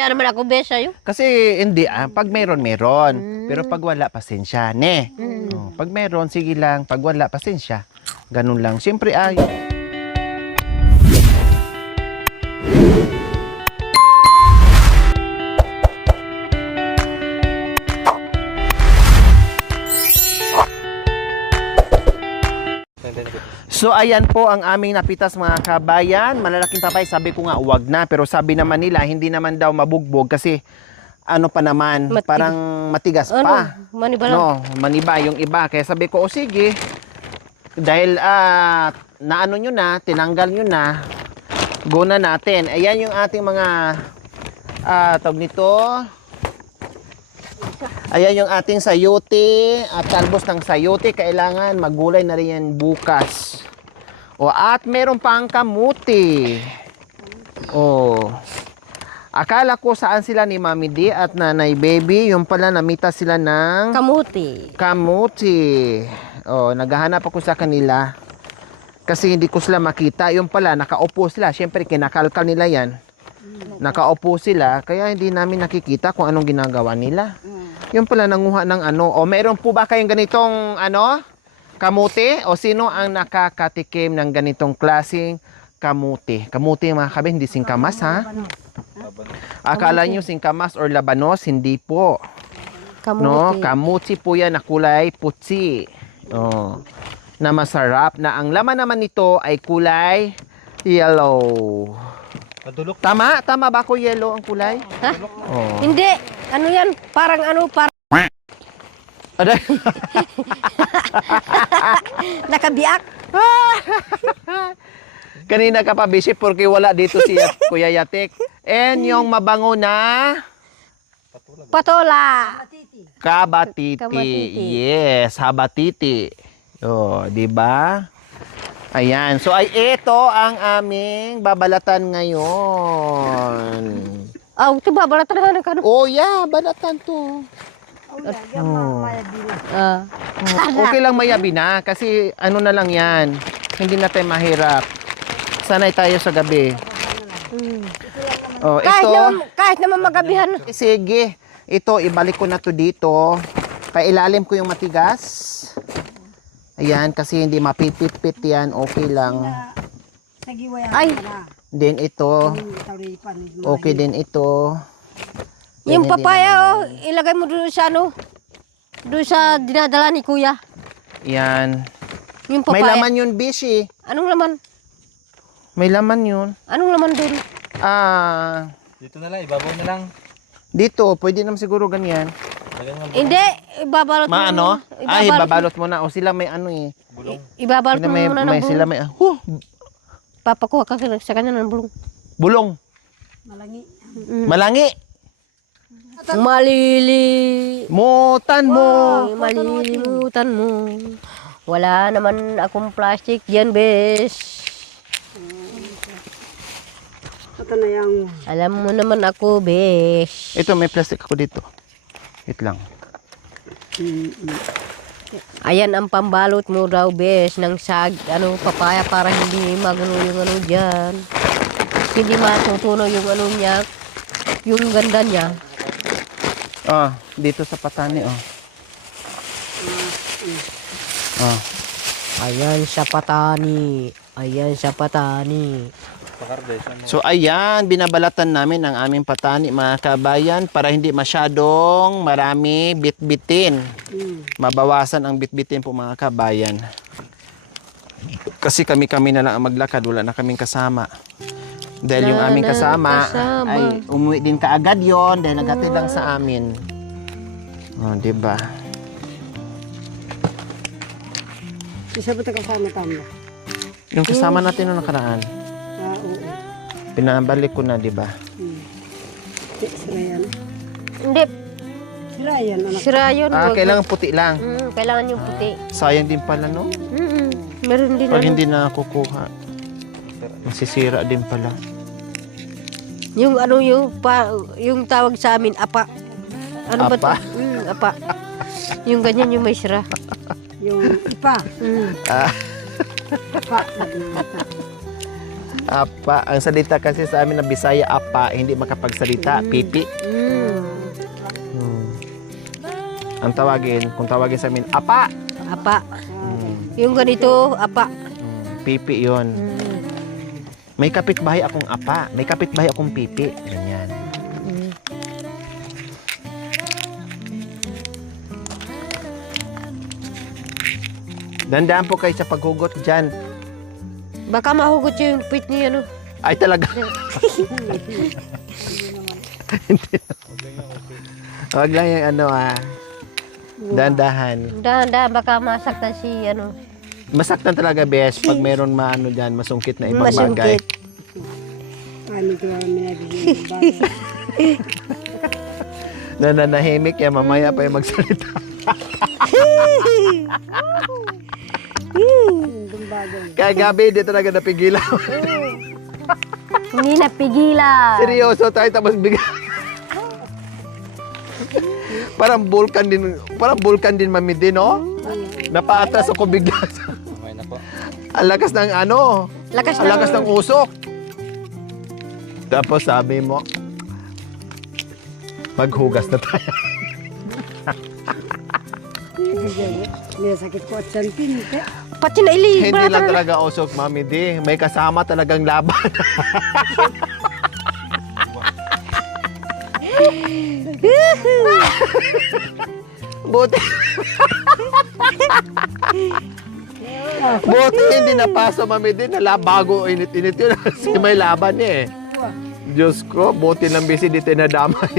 Kaya naman ako best sa'yo. Kasi hindi, pag meron, meron. Pero pag wala, pasensya, ne. Oh, pag meron, sige lang. Pag wala, pasensya. Ganun lang. Siyempre, So ayan po ang aming napitas mga kabayan. Malalaking papay, sabi ko nga wag na. Pero sabi naman nila, hindi naman daw mabugbog kasi ano pa naman, parang matigas pa. Maniba lang. No, maniba yung iba. Kaya sabi ko, o sige, dahil naano nyo na, tinanggal nyo na, go na natin. Ayan yung ating mga tawag nito. Ayan yung ating sayote at talbos ng sayote. Kailangan magulay na rin yan bukas. At meron pang kamuti. Akala ko saan sila ni Mami D at Nanay Baby. Yung pala namita sila ng kamuti. Naghahanap ako sa kanila. Kasi hindi ko sila makita. Yung pala nakaupo sila. Siyempre kinakalkal nila yan. Nakaupo sila. Kaya hindi namin nakikita kung anong ginagawa nila. Yung pala nanguha ng meron po ba kayong ganitong kamuti? O sino ang nakakatikim ng ganitong klaseng kamuti? Kamuti mga kabe, hindi singkamas ha? Akala nyo singkamas or labanos? Hindi po. Kamuti. No, kamuti po yan na kulay putsi. Na masarap. Na ang laman naman nito ay kulay yellow. Tama? Tama ba ko yellow ang kulay? Ha? Hindi. Ano yan? Parang nakabiak. Kanina ka pa busy porque wala dito si Kuya Yatik. And yung mabango na Patola. kabatiti. Yes, habatiti. Di ba? Ayan. So ay ito ang aming babalatan ngayon. Ito babalatan na ka. Yeah, balatan to. Okay lang mayabi na kasi ano na lang yan. Hindi na tayo mahirap. Sanay tayo sa gabi. Kahit naman magabihan. Sige. Ito, ibalik ko na to dito. Pailalim ko yung matigas. Ayan, kasi hindi mapipit-pit yan. Okay lang. Ay. Then ito. Okay din ito. Yung papaya, ilagay mo doon sa doon sa dinadala ni Kuya. Yan. Yung papaya. May laman yun, Bishi. Anong laman? May laman yun. Anong laman doon? Dito na lang, ibabaw na lang. Dito, pwede naman siguro ganyan. Hindi, ibabalot mo. Ibabalot mo na. O sila may Bulong. Ibabalot mo muna ng bulong. Sila may, Papakuha ka sa kanya ng bulong. bulong. Malangi. Mutan mo. Malilimutan mo. Wala naman akong plastic diyan, bes. Alam mo naman ako, bes. Ito, may plastic ako dito. Wait lang. Ayan ang pambalot mo daw, bes, ng papaya para hindi magulo yung dyan. Hindi matutuno yung niya, yung ganda niya. Dito sa patani, Ayan sa patani. Ayan sa patani. So ayan, binabalatan namin ang aming patani mga kabayan para hindi masyadong marami bitbitin. Mabawasan ang bitbitin po mga kabayan. Kasi kami na lang ang maglakad, wala na kaming kasama. Dahil yung aming kasama ay umuwi din kaagad yon dahil nagatid lang sa amin. Diba? Isa ba kasama tama? Yung kasama natin nung nakaraan. Oo. Pinabalik ko na, diba? Sira yan. Hindi, Sira yan, anak. sira yun. Kailangan puti lang. Kailangan yung puti. Sayang din pala, no? Meron din Pag hindi na kukuha, masisira din pala. Yung yung tawag sa amin, apa. Ano ba Apa? to? Apa. Yung ganyan yung may sira. Yung ipa. Mm. Ipa. Apa. Ang salita kasi sa amin na Bisaya, apa. Hindi makapagsalita. Pipi. Ang tawagin, kung tawagin sa amin, apa. Apa. Yung ganito, apa. Pipi yon. May kapitbahay akong apa. May kapitbahay akong pipi. Ganyan. Dandaan po kayo sa paghugot dyan. Baka mahugot yung pit niya, no? Ay talaga. Huwag lang yung ano dandahan. Dahan-dahan, baka masaktan si, ano. Masaktan talaga, Besh, pag meron maano dyan, masungkit na ibang bagay. Masungkit. Ano ito ang minabigyan ng bata? Nananahimik yan, mamaya pa yung magsalita. Yung bagay. Kaya gabi, di talaga napigilan. Hindi napigilan. Seryoso tayo, tapos bigla. Parang vulkan din mami din, no? Napaatras ako bigla. Okay na po. Ang lakas ng ano, Lakas ang lakas ng usok. Tapos sabi mo, maghugas na tayo. May sakit ko at santin. Pati na ili. Hindi lang talaga usok, mami di. May kasama talagang laban. Buti. Buti hindi napaso, mami din. Bago init-init yun. Kasi may laban eh. Diyos ko, buti ng bisi dito nadamay.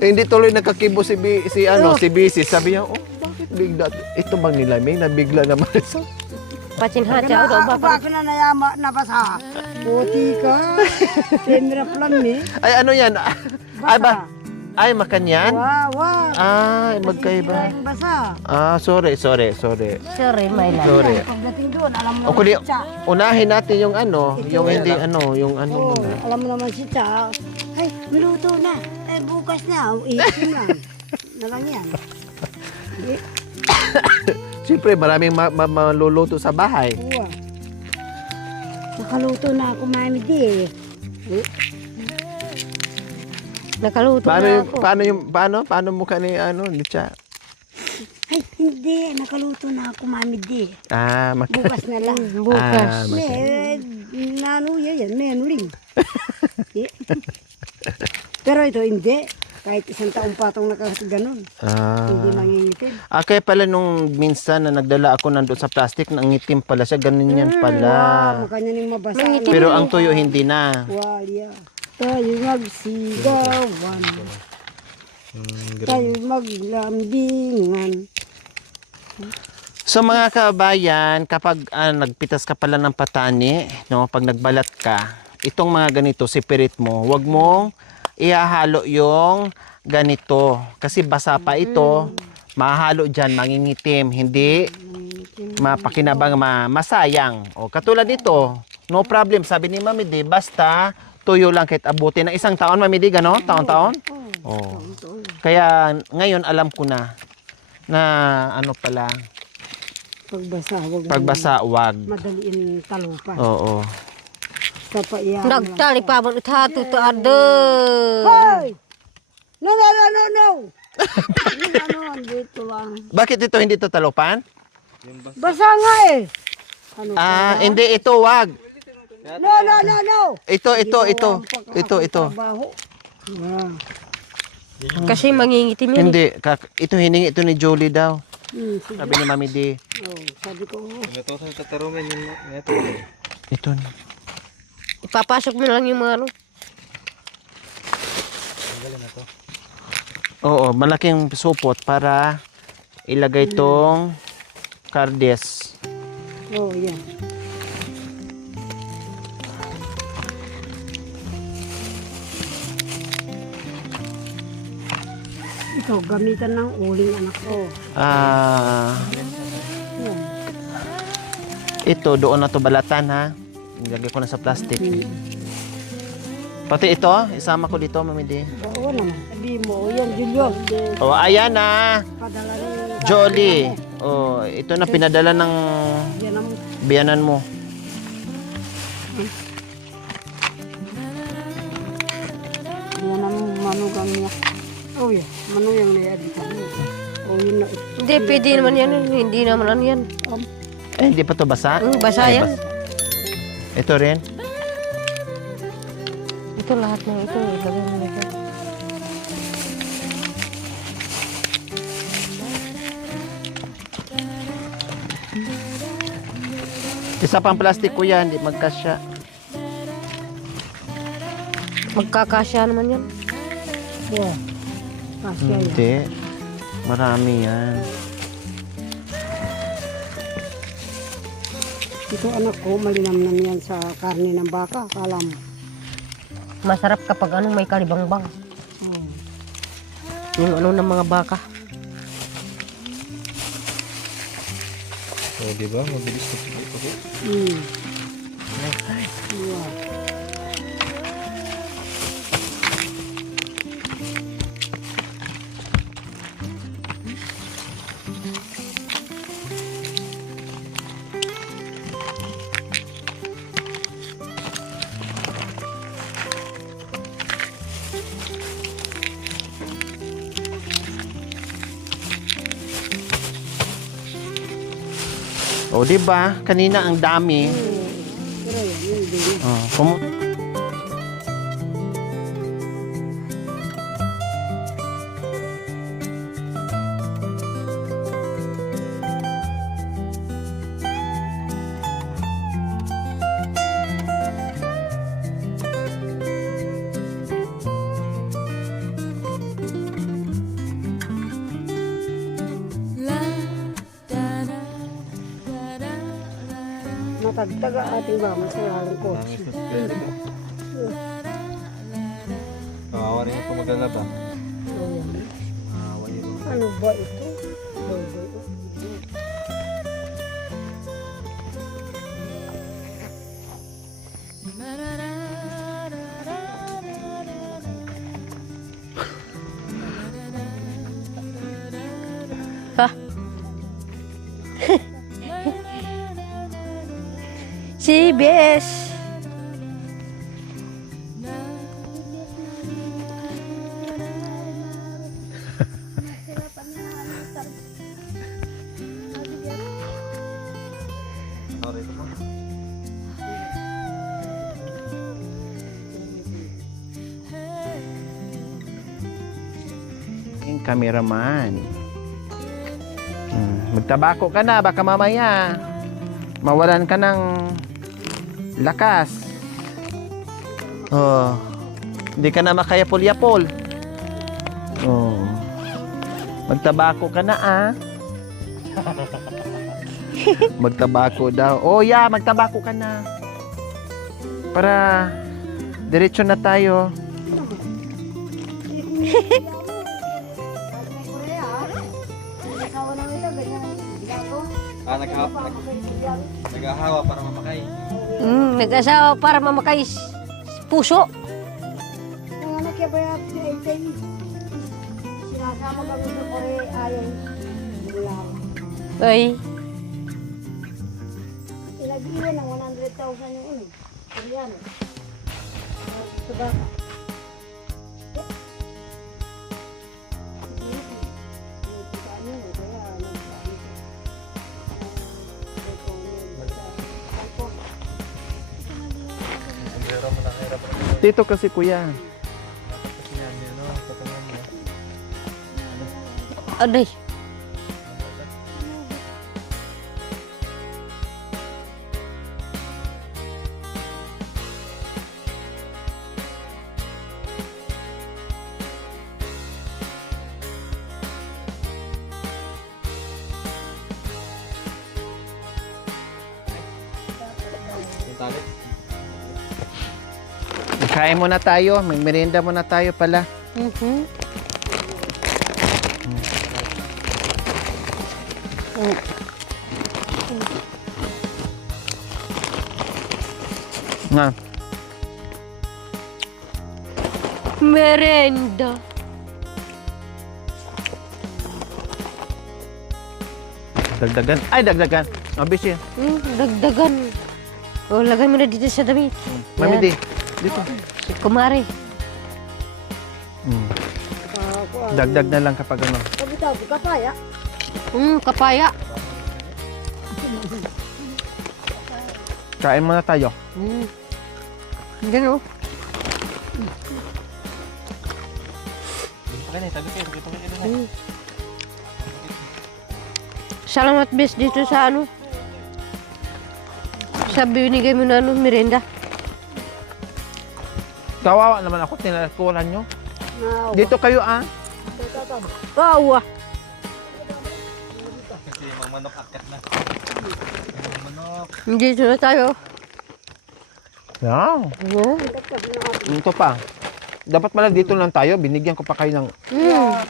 Hindi tuloy nagkakibo si Bisi. Sabi niya, bakit bigla? Ito bang nilamig? Nabigla naman. Pacin hacha, udah baka. Baka na nayama na basa. Puti ka. Temira plan ni. Ay, ano yan? Ay, ba? Ay, makanyan? Wow. Ay, magkaiba. Basa. Sorry. Sorry, my love. Sorry. Pagdating doon, alam mo O kundi, naman si Cha. unahin natin yung ano, yung hindi ano, yung ano Oo, muna. alam mo naman si Cha. Ay, minuto na. Bukas na. Iitin lang. Na lang yan. Siyempre, maraming maluluto sa bahay. Oo. Nakaluto na ako, mami di. Nakaluto na ako. Paano mo ka ni Licha? Ay, hindi. Nakaluto na ako, mami di. Bukas. Bukas na lang. Bukas. Nanuya yan. Menuling. Pero ito hindi. Kahit isang taong patong nakaganon. Hindi mangingitim. Kaya pala nung minsan na nagdala ako nandun sa plastic, nangitim pala siya, ganun yan pala. Mukha niya nang mabasa. Pero ang tuyo hindi na. Walya. Tayo magsigawan. Tayo maglambingan. So mga kabayan, kapag nagpitas ka pala ng patani, no, pag nagbalat ka, itong mga ganito, separate mo, wag mong ihahalo yung ganito. Kasi basa pa ito, mahalo dyan, mangingitim, hindi mapakinabang, masayang. O, katulad nito, no problem, sabi ni Mami Di, basta tuyo lang kahit abuti ng isang taon, Mami Di, gano? Taon-taon? O. Kaya ngayon alam ko na ano pala, pagbasa, wag. Madaliin talupan. Oo. Kapaiyan. Nagtali pa mo hatu to ade. Hoy! No! Ano, dito lang. Bakit ito hindi to talupan? Basa nga eh. Ano Hindi, ito wag. No! Ito. Trabaho. Yeah. Kasi mangingitim yan. Hindi, ito hiningi ito ni Jolie daw. Sige. Sabi ni Mami Di. Sabi ko, Ito sa tatarumin yung ito. Ito na. Ipapasok mo lang yung mga ano. Oo, malaking supot para ilagay tong kardes. yan. Ito, gamitan ng uling anak ko. Yan. Ito, doon na to balatan ha. Ilagay ko na sa plastic. Pati ito, isama ko dito, Mami Di. Oo naman. Sabi mo, yan, Julio. Oh, ayan na. Padala ni Jolie. Oh, ito na pinadala ng Yan ang biyanan mo. manugang niya. Oh yeah, manugang niya di kami. Oh yun na. Hindi, pwede naman yan. Hindi naman ano yan. Hindi pa to basa? Basa Ay, yan. Ito rin? Ito lahat ng ito. Lagay mo na ito. Isa pang plastic ko yan, di magkasya. Magkakasya naman yan. Yeah. Kasya yan. Hindi. Marami yan. Ito anak ko, malinamnam yan sa karne ng baka. Kala mo. Masarap kapag ano may kalibangbang. Oh. Yung ano ng mga baka. So, di ba? Mabilis na siguro ako. Yeah. O, di ba? Kanina ang dami. Pero yan, yun din. Oh, Matagtaga ating ba, masayalan ko. Kawawa rin ako maglalaba. Ano ba ito? Ha? CBS. Sorry ito po. yung cameraman. Magtabako ka na, baka mamaya mawalan ka ng lakas. Oh, hindi ka na makayapol-yapol. Oh, magtabako ka na Magtabako daw. Oh yeah, magtabako ka na. Para diretso na tayo. Naghahawa para mamakay. Nag-asawa para mamakay puso. Ang anak kaya ba yung pinay-tay? Sinasama kami sa kore, ayaw. Wala. Ay, Pinag-iwan ng 100,000 yung ulo. Koreano. Sa baka. Dito kasi kuya. aday. Kain muna tayo, may merienda muna tayo pala. Nga. Merenda. Dagdagan. Ay, dagdagan. Abis eh. Dagdagan. O, lagay mo na dito sa damit. Mami Yan. di. Dito. Si Kumari. Dagdag na lang kapag ano. Sabi daw, kapaya. Kapaya. Kain muna tayo. Yan o. Salamat bes dito sa ano. Sa binigay mo na ano, merenda. Kawawa naman ako, tinalakulan nyo. Wow. Dito kayo ah. Wow. Kasi yung manok akat na. Manok. Dito na tayo. Yan. Ito pa. Dapat pala dito lang tayo. Binigyan ko pa kayo ng...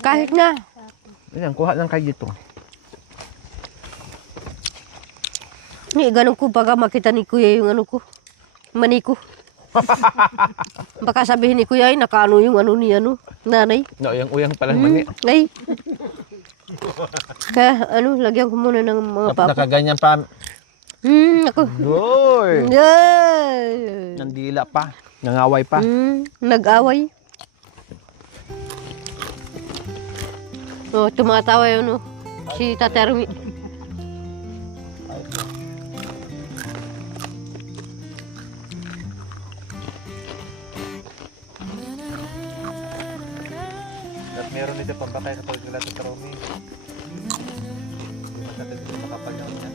Kahit na. Ayan, kuha lang kayo dito. Ni ganun ko baka makita ni Kuya yung ano ko. Mani ko. Baka sabihin ni Kuya ay nakaano yung ano ni ano, nanay. No, yung uyang pala mani. Ay. Kaya ano, lagyan ko muna ng mga papa. Nakaganyan pa. Ako. Doy. Yay! Nandila pa. Nangaway pa. Nag-away. Oh, tumatawa yun, oh. Si Tatermi. At meron dito pambakay sa pagkalat sa Romy. Hindi magkatid makapal niya niya.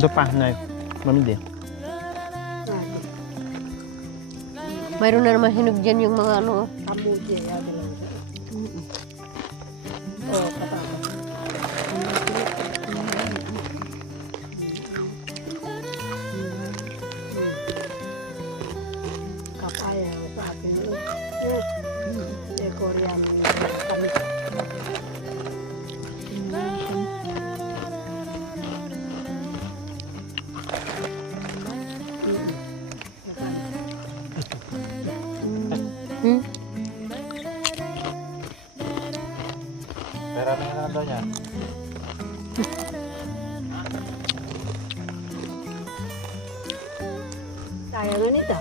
Doon pa, Nay. Mami di. Mayroon na naman hinog dyan yung mga ano. Kamuti. Kapaya. Sa akin. Korean. Kami. Pero ano nga daw niya? Tayo nga nito.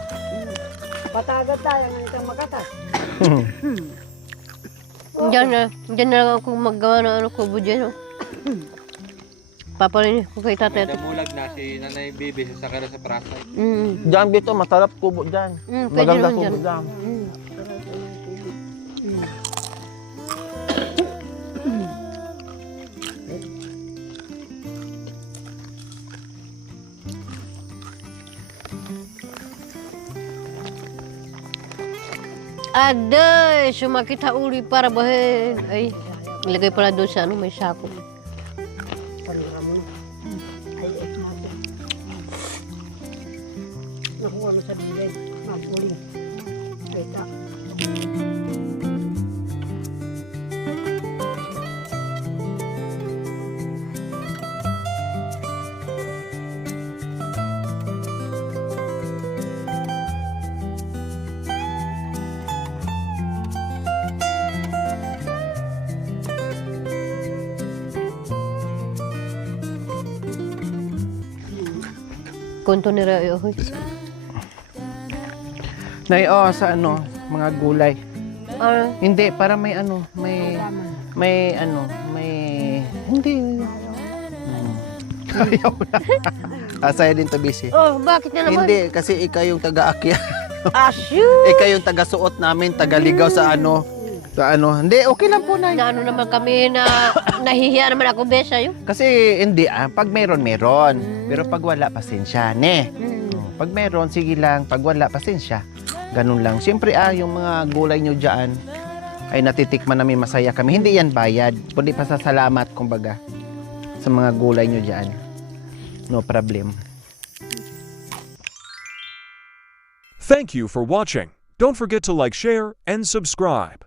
Patagad tayo nga nito makatas. Diyan na lang ako maggawa ng ano kubo dyan, oh. Papalinis ko kay tatay. Damulag na si Nanay Bibi sa sakara sa Prasay. Diyan dito, masarap kubo dyan. Pwede Maganda naman kubo dyan. dyan. Aday, sumakit ha uli para bahin. Ay, ilagay pala doon sa ano, may sako. Panira mo. Ay, natin. Nakuha mo sa bilay. Magpuling. Ay, ta. Konto ni Rayo. Nay, sa ano, mga gulay. Hindi, para may ano, may hindi. Ayaw na. Asaya din to, busy. Oh, bakit na naman? Hindi, kasi ikaw yung taga-akya. Asyo! Ikaw yung taga-suot namin, taga-ligaw sa ano. Sa ano. Hindi, okay lang po, Nay. Na ano naman kami na nahihiya naman ako, Bes, sa'yo. Kasi hindi, pag meron. Pero pag wala, pasensya, ne. Pag meron, sige lang. Pag wala, pasensya. Ganun lang. Siyempre, yung mga gulay nyo dyan, ay natitikman namin, masaya kami. Hindi yan bayad. Kundi pasasalamat, kumbaga, sa mga gulay nyo dyan. No problem. Thank you for watching. Don't forget to like, share, and subscribe.